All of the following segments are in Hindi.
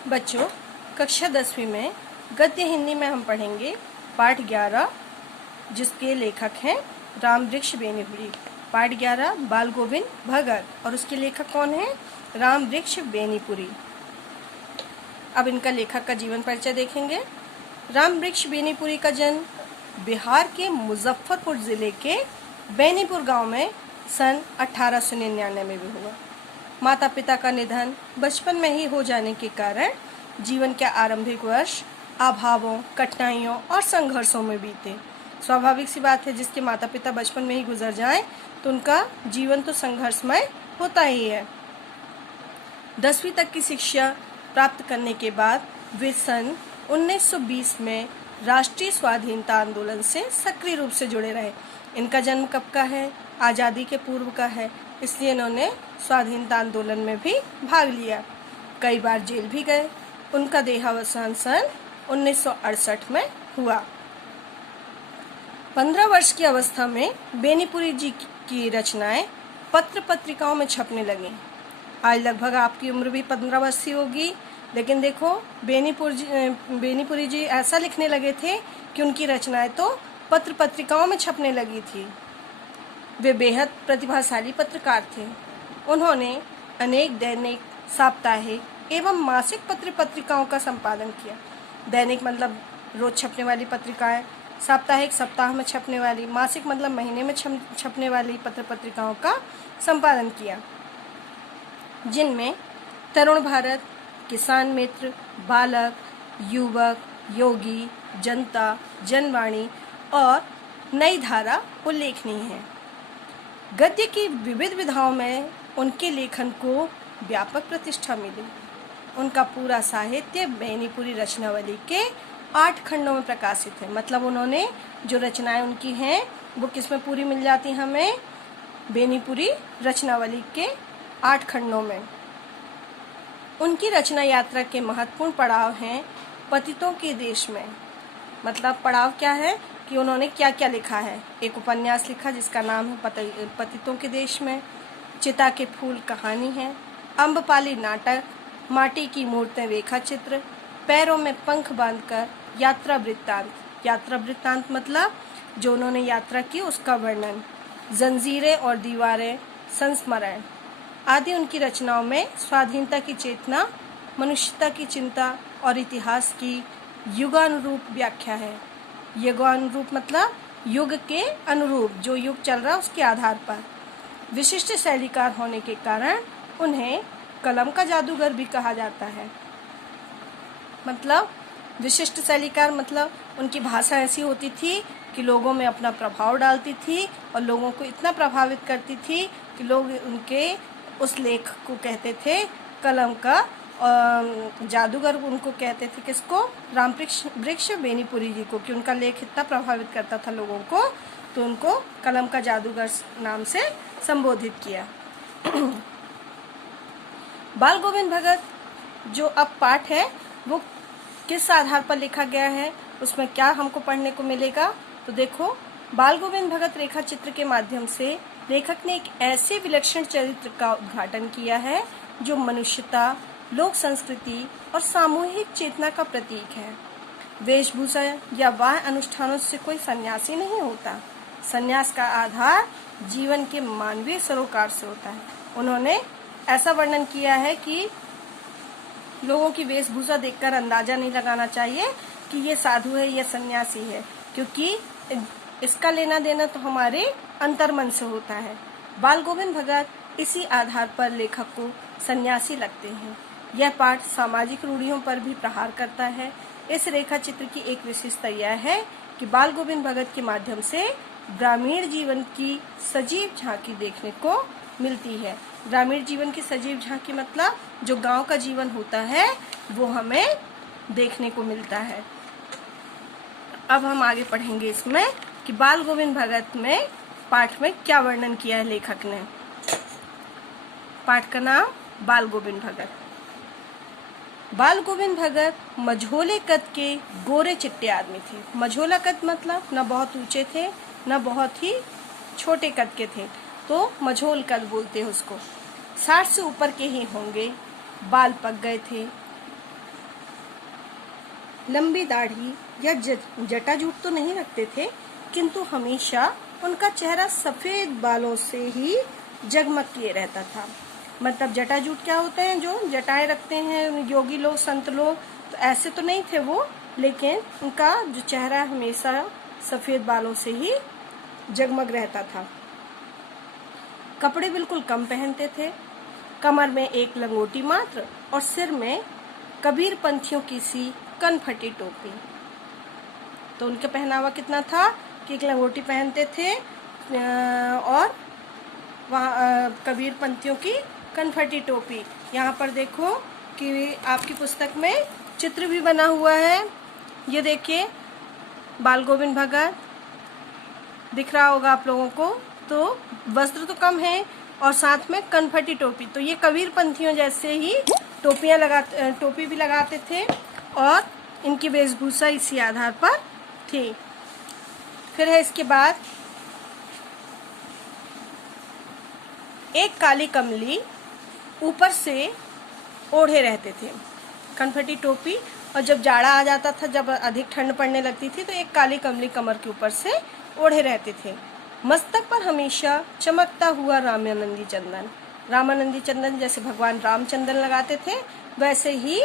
बच्चों, कक्षा 10वीं में गद्य हिंदी में हम पढ़ेंगे पाठ 11, जिसके लेखक हैं रामवृक्ष बेनीपुरी। पाठ 11 बाल गोविंद भगत, और उसके लेखक कौन हैं? रामवृक्ष बेनीपुरी। अब इनका लेखक का जीवन परिचय देखेंगे। रामवृक्ष बेनीपुरी का जन्म बिहार के मुजफ्फरपुर जिले के बेनीपुर गांव में सन 1899 में भी हुआ। माता पिता का निधन बचपन में ही हो जाने के कारण जीवन के आरंभिक वर्ष अभावों, कठिनाइयों और संघर्षों में बीते। स्वाभाविक सी बात है, जिसके माता पिता बचपन में ही गुजर जाएं तो उनका जीवन तो संघर्षमय होता ही है। 10वीं तक की शिक्षा प्राप्त करने के बाद वे सन 1920 में राष्ट्रीय स्वाधीनता आंदोलन से सक्रिय रूप से जुड़े रहे। इनका जन्म कब का है? आज़ादी के पूर्व का है, इसलिए इन्होंने स्वाधीनता आंदोलन में भी भाग लिया। कई बार जेल भी गए। उनका देहावसान सन 1968 में हुआ। 15 वर्ष की अवस्था में बेनीपुरी जी की रचनाएं पत्र पत्रिकाओं में छपने लगीं। आज लगभग आपकी उम्र भी 15 वर्ष की होगी, लेकिन देखो बेनीपुरी जी ऐसा लिखने लगे थे कि उनकी रचनाएं तो पत्र पत्रिकाओं में छपने लगी थी। वे बेहद प्रतिभाशाली पत्रकार थे। उन्होंने अनेक दैनिक, साप्ताहिक एवं मासिक पत्र पत्रिकाओं का संपादन किया। दैनिक मतलब रोज छपने वाली पत्रिकाएं, साप्ताहिक सप्ताह में छपने वाली, मासिक मतलब महीने में छपने वाली पत्र पत्रिकाओं का संपादन किया, जिनमें तरुण भारत, किसान मित्र, बालक, युवक, योगी, जनता, जनवाणी और नई धारा उल्लेखनीय है। गद्य की विविध विधाओं में उनके लेखन को व्यापक प्रतिष्ठा मिली। उनका पूरा साहित्य बेनीपुरी रचनावली के 8 खंडों में प्रकाशित है। मतलब उन्होंने जो रचनाएं उनकी हैं वो किसमें पूरी मिल जाती हमें? बेनीपुरी रचनावली के 8 खंडों में। उनकी रचना यात्रा के महत्वपूर्ण पड़ाव हैं पतितों के देश में। मतलब पड़ाव क्या है कि उन्होंने क्या क्या लिखा है। एक उपन्यास लिखा जिसका नाम है पतितों के देश में, चिता के फूल कहानी है, अम्बपाली नाटक, माटी की मूर्तें रेखा चित्र, पैरों में पंख बांधकर, यात्रा वृत्तांत। यात्रा वृत्तांत मतलब जो उन्होंने यात्रा की उसका वर्णन, जंजीरें और दीवारें, संस्मरण आदि उनकी रचनाओं में स्वाधीनता की चेतना, मनुष्यता की चिंता और इतिहास की युगानुरूप व्याख्या है। युगानुरूप मतलब युग के अनुरूप, जो युग चल रहा है उसके आधार पर। विशिष्ट शैलीकार होने के कारण उन्हें कलम का जादूगर भी कहा जाता है। मतलब विशिष्ट शैलीकार मतलब उनकी भाषा ऐसी होती थी कि लोगों में अपना प्रभाव डालती थी और लोगों को इतना प्रभावित करती थी कि लोग उनके उस लेख को कहते थे कलम का जादूगर। उनको कहते थे किसको? रामवृक्ष बेनीपुरी जी को, कि उनका लेख इतना प्रभावित करता था लोगों को, तो उनको कलम का जादूगर नाम से संबोधित किया। बाल गोविंद भगत जो अब पाठ है वो किस आधार पर लिखा गया है, उसमें क्या हमको पढ़ने को मिलेगा? तो देखो, बाल गोविंद भगत रेखा चित्र के माध्यम से लेखक ने एक ऐसे विलक्षण चरित्र का उद्घाटन किया है जो मनुष्यता, लोक संस्कृति और सामूहिक चेतना का प्रतीक है। वेशभूषा या वाह अनुष्ठानों से कोई सन्यासी नहीं होता। सन्यास का आधार जीवन के मानवीय सरोकार से होता है। उन्होंने ऐसा वर्णन किया है कि लोगों की वेशभूषा देखकर अंदाजा नहीं लगाना चाहिए कि ये साधु है, ये सन्यासी है, क्योंकि इसका लेना देना तो हमारे अंतर्मन से होता है। बाल गोविंद भगत इसी आधार पर लेखक को सन्यासी लगते हैं। यह पाठ सामाजिक रूढ़ियों पर भी प्रहार करता है। इस रेखा चित्र की एक विशेषता यह है कि बाल गोविंद भगत के माध्यम से ग्रामीण जीवन की सजीव झांकी देखने को मिलती है। ग्रामीण जीवन की सजीव झांकी मतलब जो गांव का जीवन होता है वो हमें देखने को मिलता है। अब हम आगे पढ़ेंगे इसमें कि बाल गोविंद भगत में पाठ में क्या वर्णन किया है लेखक ने। पाठ का नाम बाल गोविंद भगत। बाल गोविंद भगत मझोले कद के गोरे चिट्टे आदमी थे। मझोला कद मतलब न बहुत ऊंचे थे न बहुत ही छोटे कद के थे, तो मझोल कद बोलते हैं उसको। 60 से ऊपर के ही होंगे। बाल पक गए थे, लंबी दाढ़ी या जटाजूट तो नहीं रखते थे, किंतु हमेशा उनका चेहरा सफेद बालों से ही जगमग किए रहता था। मतलब जटाजूट क्या होते हैं, जो जटाएं रखते हैं योगी लोग, संत लोग, तो ऐसे तो नहीं थे वो, लेकिन उनका जो चेहरा हमेशा सफेद बालों से ही जगमग रहता था। कपड़े बिल्कुल कम पहनते थे, कमर में एक लंगोटी मात्र और सिर में कबीर पंथियों की सी कनफटी टोपी। तो उनका पहनावा कितना था कि एक लंगोटी पहनते थे और वहाँ कबीर पंथियों की कनफटी टोपी। यहाँ पर देखो कि आपकी पुस्तक में चित्र भी बना हुआ है, ये देखिए बाल गोविंद भगत दिख रहा होगा आप लोगों को। तो वस्त्र तो कम है और साथ में कनफटी टोपी, तो ये कबीर पंथियों जैसे ही टोपी भी लगाते थे और इनकी वेशभूषा इसी आधार पर थी। फिर है इसके बाद एक काली कमली ऊपर से ओढ़े रहते थे, कनफटी टोपी, और जब जाड़ा आ जाता था, जब अधिक ठंड पड़ने लगती थी, तो एक काली कमली कमर के ऊपर से ओढ़े रहते थे। मस्तक पर हमेशा चमकता हुआ रामानंदी चंदन जैसे भगवान राम चंदन लगाते थे, वैसे ही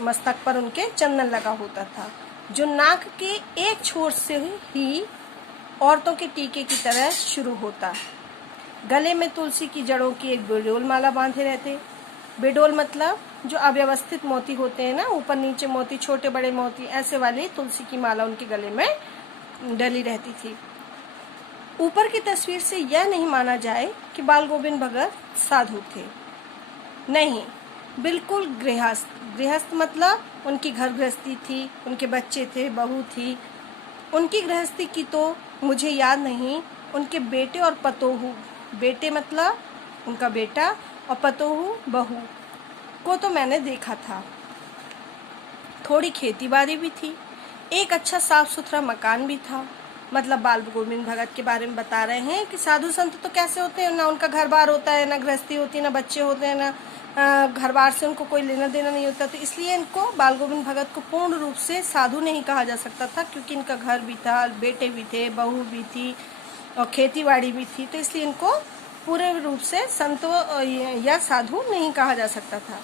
मस्तक पर उनके चंदन लगा होता था, जो नाक के एक छोर से ही औरतों के टीके की तरह शुरू होता। गले में तुलसी की जड़ों की एक बेडोल माला बांधे रहते। बेडोल मतलब जो अव्यवस्थित मोती होते हैं ना, ऊपर नीचे मोती, छोटे बड़े मोती, ऐसे वाली तुलसी की माला उनके गले में डली रहती थी। ऊपर की तस्वीर से यह नहीं माना जाए कि बाल गोविंद भगत साधु थे, नहीं, बिल्कुल गृहस्थ मतलब उनकी घर गृहस्थी थी, उनके बच्चे थे, बहू थी। उनकी गृहस्थी की तो मुझे याद नहीं, उनके बेटे और पतोहू, बेटे मतलब उनका बेटा और पतोहू बहू को तो मैंने देखा था। थोड़ी खेती बाड़ी भी थी, एक अच्छा साफ सुथरा मकान भी था। मतलब बाल गोविंद भगत के बारे में बता रहे हैं कि साधु संत तो कैसे होते हैं, ना उनका घर बार होता है, ना गृहस्थी होती है, ना बच्चे होते हैं, ना घर बार से उनको कोई लेना देना नहीं होता। तो इसलिए इनको, बाल गोविंद भगत को पूर्ण रूप से साधु नहीं कहा जा सकता था, क्योंकि इनका घर भी था, बेटे भी थे, बहू भी थी और खेती बाड़ी भी थी। तो इसलिए इनको पूरे रूप से संत या साधु नहीं कहा जा सकता था।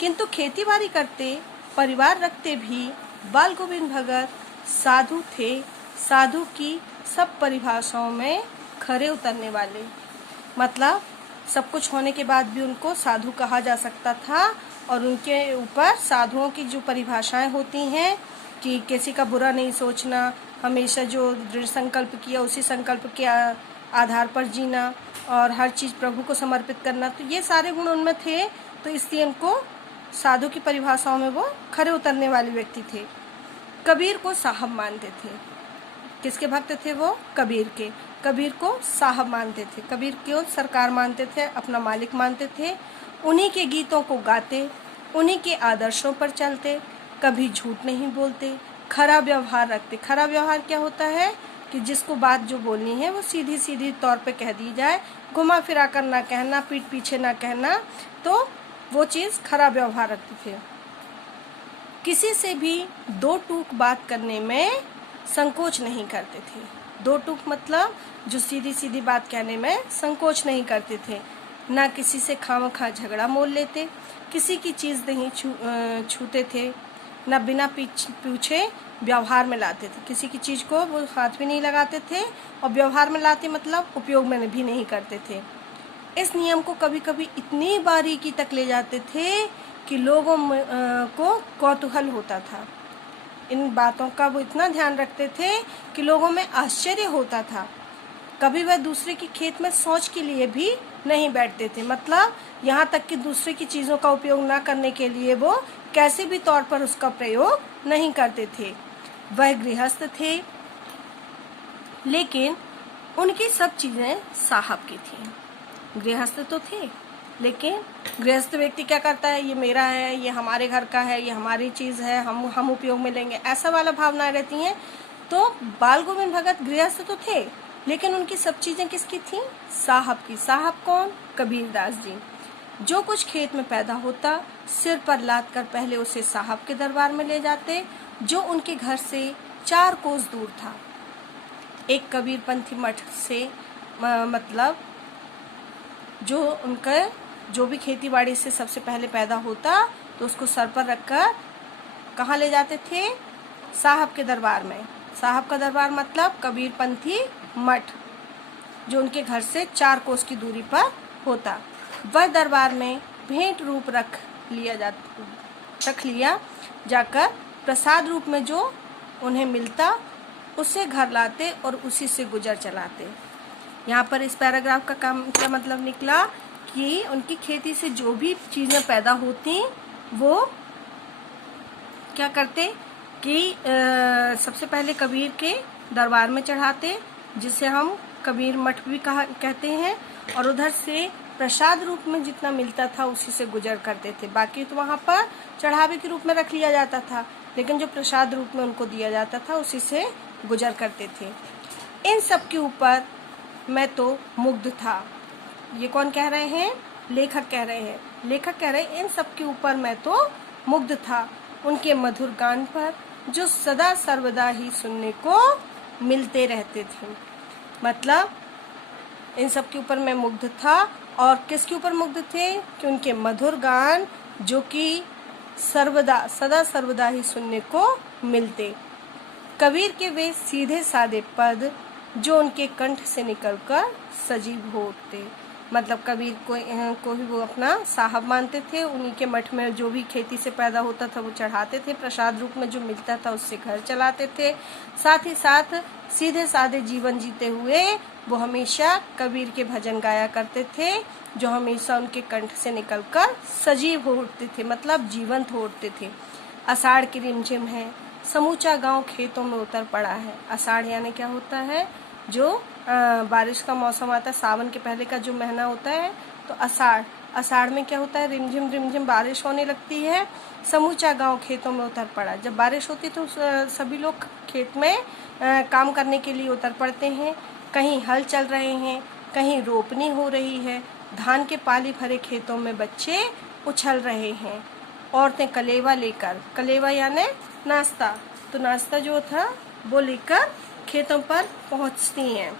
किंतु खेती बाड़ी करते, परिवार रखते भी बाल गोविंद भगत साधु थे, साधु की सब परिभाषाओं में खरे उतरने वाले। मतलब सब कुछ होने के बाद भी उनको साधु कहा जा सकता था, और उनके ऊपर साधुओं की जो परिभाषाएं होती हैं कि किसी का बुरा नहीं सोचना, हमेशा जो दृढ़ संकल्प किया उसी संकल्प के आधार पर जीना और हर चीज़ प्रभु को समर्पित करना, तो ये सारे गुण उनमें थे। तो इसलिए उनको साधु की परिभाषाओं में वो खरे उतरने वाले व्यक्ति थे। कबीर को साहब मानते थे। किसके भक्त थे वो? कबीर के। कबीर को साहब मानते थे, कबीर को सरकार मानते थे, अपना मालिक मानते थे। उन्हीं के गीतों को गाते, उन्हीं के आदर्शों पर चलते, कभी झूठ नहीं बोलते, खरा व्यवहार रखते। खरा व्यवहार क्या होता है कि जिसको बात जो बोलनी है वो सीधी सीधी तौर पे कह दी जाए, घुमा फिरा कर ना कहना, पीठ पीछे ना कहना, तो वो चीज़ खरा व्यवहार रखते थे। किसी से भी दो टूक बात करने में संकोच नहीं करते थे। दो टूक मतलब जो सीधी सीधी बात कहने में संकोच नहीं करते थे। ना किसी से खामखा झगड़ा मोल लेते, किसी की चीज़ नहीं छूते थे, ना बिना पूछे व्यवहार में लाते थे। किसी की चीज़ को वो हाथ भी नहीं लगाते थे, और व्यवहार में लाते मतलब उपयोग में भी नहीं करते थे। इस नियम को कभी कभी इतनी बारीकी तक ले जाते थे कि लोगों को कौतूहल होता था। इन बातों का वो इतना ध्यान रखते थे कि लोगों में आश्चर्य होता था। कभी वह दूसरे की खेत में शौच के लिए भी नहीं बैठते थे। मतलब यहाँ तक कि दूसरे की चीज़ों का उपयोग ना करने के लिए वो कैसे भी तौर पर उसका प्रयोग नहीं करते थे। वह गृहस्थ थे, लेकिन उनकी सब चीज़ें साहब की थी। गृहस्थ तो थे, लेकिन गृहस्थ व्यक्ति क्या करता है, ये मेरा है, ये हमारे घर का है, ये हमारी चीज़ है, हम उपयोग में लेंगे, ऐसा वाला भावनाएं रहती हैं। तो बाल गोविंद भगत गृहस्थ तो थे, लेकिन उनकी सब चीज़ें किसकी थी? साहब की। साहब कौन? कबीरदास जी। जो कुछ खेत में पैदा होता सिर पर लाद कर पहले उसे साहब के दरबार में ले जाते, जो उनके घर से 4 कोस दूर था। एक कबीरपंथी मठ से मतलब जो भी खेती बाड़ी से सबसे पहले पैदा होता तो उसको सर पर रखकर कहाँ ले जाते थे? साहब के दरबार में। साहब का दरबार मतलब कबीरपंथी मठ, जो उनके घर से 4 कोस की दूरी पर होता। वह दरबार में भेंट रूप रख लिया जाकर प्रसाद रूप में जो उन्हें मिलता उसे घर लाते और उसी से गुजर चलाते। यहाँ पर इस पैराग्राफ का क्या मतलब निकला कि उनकी खेती से जो भी चीज़ें पैदा होती वो क्या करते कि सबसे पहले कबीर के दरबार में चढ़ाते, जिसे हम कबीर मठ भी कहते हैं, और उधर से प्रसाद रूप में जितना मिलता था उसी से गुजर करते थे। बाकी तो वहाँ पर चढ़ावे के रूप में रख लिया जाता था, लेकिन जो प्रसाद रूप में उनको दिया जाता था उसी से गुजर करते थे। इन सब के ऊपर मैं तो मुग्ध था। ये कौन कह रहे हैं? लेखक कह रहे हैं। लेखक कह रहे हैं इन सब के ऊपर मैं तो मुग्ध था, उनके मधुर गान पर जो सदा सर्वदा ही सुनने को मिलते रहते थे। मतलब इन सब के ऊपर मैं मुग्ध था, और किसके ऊपर मुग्ध थे? कि उनके मधुर गान जो कि सदा सर्वदा ही सुनने को मिलते। कबीर के वे सीधे सादे पद जो उनके कंठ से निकलकर सजीव हो उठते। मतलब कबीर को ही वो अपना साहब मानते थे। उन्हीं के मठ में जो भी खेती से पैदा होता था वो चढ़ाते थे, प्रसाद रूप में जो मिलता था उससे घर चलाते थे। साथ ही साथ सीधे सादे जीवन जीते हुए वो हमेशा कबीर के भजन गाया करते थे, जो हमेशा उनके कंठ से निकलकर सजीव हो उठते थे, मतलब जीवंत हो उठते थे। आषाढ़ की रिमझिम है, समूचा गांव खेतों में उतर पड़ा है। आषाढ़ यानी क्या होता है? जो बारिश का मौसम आता है, सावन के पहले का जो महीना होता है, तो आषाढ़ में क्या होता है? रिमझिम रिमझिम बारिश होने लगती है। समूचा गांव खेतों में उतर पड़ा। जब बारिश होती तो सभी लोग खेत में काम करने के लिए उतर पड़ते हैं। कहीं हल चल रहे हैं, कहीं रोपनी हो रही है। धान के पाली भरे खेतों में बच्चे उछल रहे हैं। औरतें कलेवा लेकर, कलेवा यानी नाश्ता, तो नाश्ता जो था वो लेकर खेतों पर पहुंचती हैं।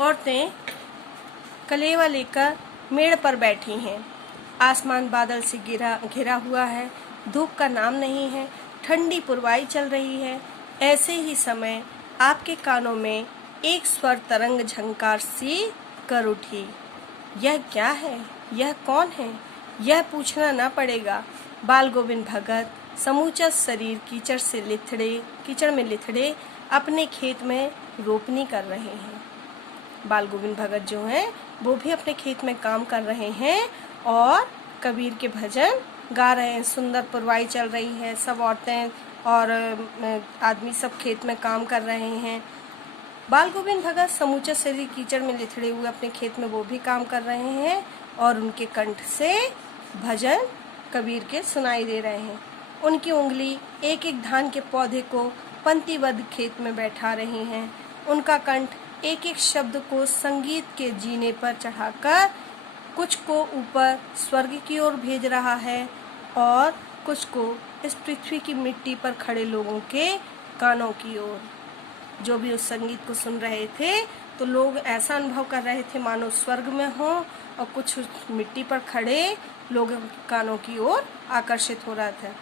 औरतें कलेवा लेकर मेड़ पर बैठी हैं। आसमान बादल से घिरा हुआ है, धूप का नाम नहीं है, ठंडी पुरवाई चल रही है। ऐसे ही समय आपके कानों में एक स्वर तरंग झंकार सी कर उठी। यह क्या है? यह कौन है? यह पूछना ना पड़ेगा। बाल गोविंद भगत समूचा शरीर कीचड़ में लिथड़े अपने खेत में रोपनी कर रहे हैं। बाल गोविंद भगत जो हैं वो भी अपने खेत में काम कर रहे हैं और कबीर के भजन गा रहे हैं। सुंदर पुरवाई चल रही है, सब औरतें और आदमी सब खेत में काम कर रहे हैं। बाल गोविंद भगत समूचा शरीर कीचड़ में लिथड़े हुए अपने खेत में वो भी काम कर रहे हैं और उनके कंठ से भजन कबीर के सुनाई दे रहे हैं। उनकी उंगली एक एक धान के पौधे को पंक्तिबद्ध खेत में बैठा रही हैं। उनका कंठ एक एक शब्द को संगीत के जीने पर चढ़ाकर कुछ को ऊपर स्वर्ग की ओर भेज रहा है और कुछ को इस पृथ्वी की मिट्टी पर खड़े लोगों के कानों की ओर। जो भी उस संगीत को सुन रहे थे तो लोग ऐसा अनुभव कर रहे थे मानो स्वर्ग में हो, और कुछ मिट्टी पर खड़े लोगों के कानों की ओर आकर्षित हो रहा था।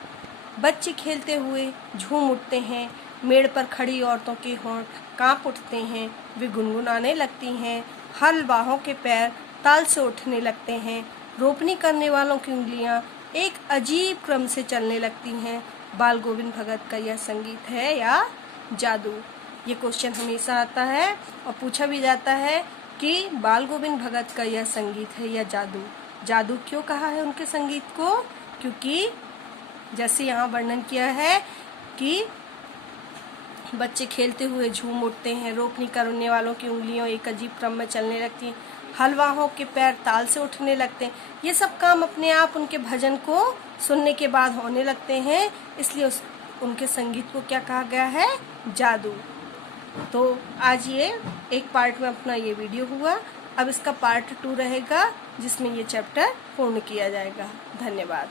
बच्चे खेलते हुए झूम उठते हैं। मेड़ पर खड़ी औरतों के होंठ कांप उठते हैं, वे गुनगुनाने लगती हैं। हल बाहों के पैर ताल से उठने लगते हैं। रोपनी करने वालों की उंगलियां एक अजीब क्रम से चलने लगती हैं। बाल गोविंद भगत का यह संगीत है या जादू? ये क्वेश्चन हमेशा आता है और पूछा भी जाता है कि बाल गोविंद भगत का यह संगीत है या जादू? जादू क्यों कहा है उनके संगीत को? क्योंकि जैसे यहाँ वर्णन किया है कि बच्चे खेलते हुए झूम उठते हैं, रोपनी करने वालों की उंगलियों एक अजीब क्रम में चलने लगती हैं, हलवाहों के पैर ताल से उठने लगते हैं। ये सब काम अपने आप उनके भजन को सुनने के बाद होने लगते हैं, इसलिए उनके संगीत को क्या कहा गया है? जादू। तो आज ये एक पार्ट में अपना ये वीडियो हुआ। अब इसका पार्ट 2 रहेगा जिसमें ये चैप्टर पूर्ण किया जाएगा। धन्यवाद।